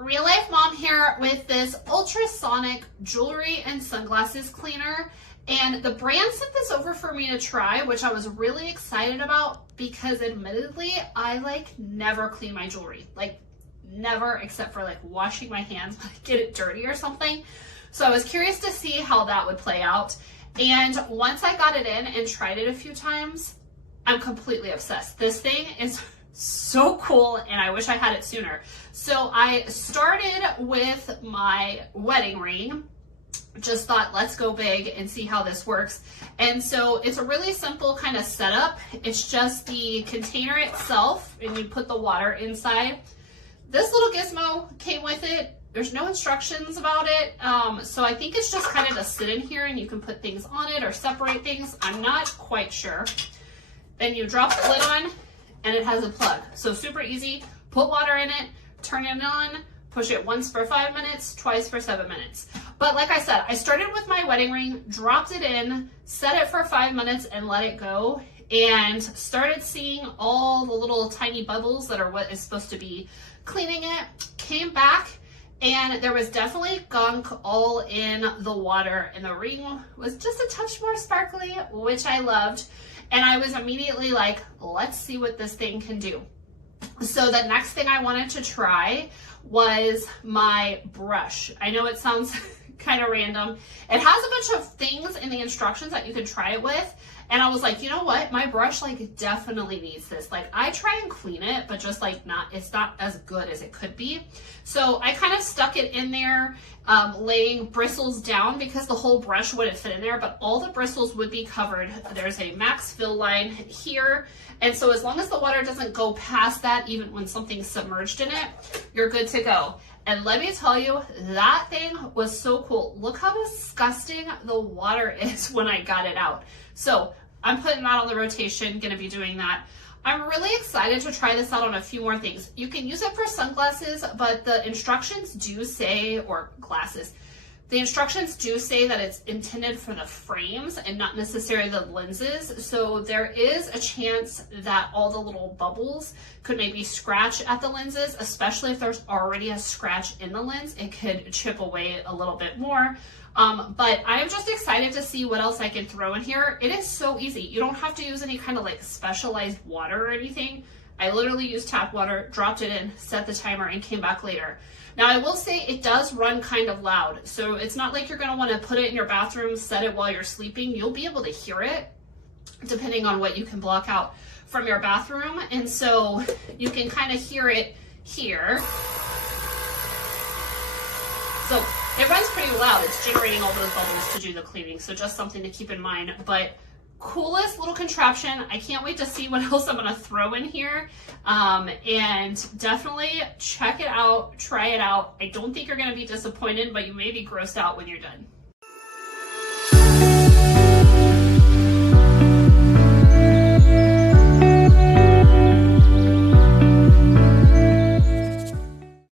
Real Life Mom here with this Ultrasonic jewelry and sunglasses cleaner. And the brand sent this over for me to try, which I was really excited about because admittedly, I never clean my jewelry. Never, except for washing my hands when I get it dirty or something. So I was curious to see how that would play out. And once I got it in and tried it a few times, I'm completely obsessed. This thing is so cool and I wish I had it sooner. So I started with my wedding ring. Just thought, let's go big and see how this works. And so it's a really simple kind of setup. It's just the container itself and you put the water inside. This little gizmo came with it. There's no instructions about it. So I think it's just kind of to sit in here and you can put things on it or separate things. I'm not quite sure. Then you drop the lid on and it has a plug. So super easy. Put water in it, turn it on, push it once for 5 minutes, twice for 7 minutes. But like I said, I started with my wedding ring, dropped it in, set it for 5 minutes and let it go, and started seeing all the little tiny bubbles that are what is supposed to be cleaning it. Came back and there was definitely gunk all in the water and the ring was just a touch more sparkly, which I loved. And I was immediately like, let's see what this thing can do. So the next thing I wanted to try was my brush. I know it sounds kind of random. It has a bunch of things in the instructions that you can try it with. And I was like, you know what? My brush definitely needs this. I try and clean it, but just it's not as good as it could be. So I kind of stuck it in there, laying bristles down because the whole brush wouldn't fit in there, but all the bristles would be covered. There's a max fill line here. And so as long as the water doesn't go past that, even when something's submerged in it, you're good to go. And let me tell you, that thing was so cool. Look how disgusting the water is when I got it out. So I'm putting that on the rotation, gonna be doing that. I'm really excited to try this out on a few more things. You can use it for sunglasses, but the instructions do say, or glasses, the instructions do say that it's intended for the frames and not necessarily the lenses. So there is a chance that all the little bubbles could maybe scratch at the lenses, especially if there's already a scratch in the lens, it could chip away a little bit more. But I'm just excited to see what else I can throw in here. It is so easy. You don't have to use any kind of specialized water or anything. I literally used tap water, dropped it in, set the timer, and came back later. Now I will say it does run kind of loud. So it's not like you're gonna wanna put it in your bathroom, set it while you're sleeping. You'll be able to hear it depending on what you can block out from your bathroom. And so you can kind of hear it here. So it runs pretty loud. It's generating all those bubbles to do the cleaning. So just something to keep in mind. But coolest little contraption. I can't wait to see what else I'm gonna throw in here. And definitely check it out, try it out. I don't think you're gonna be disappointed, but you may be grossed out when you're done.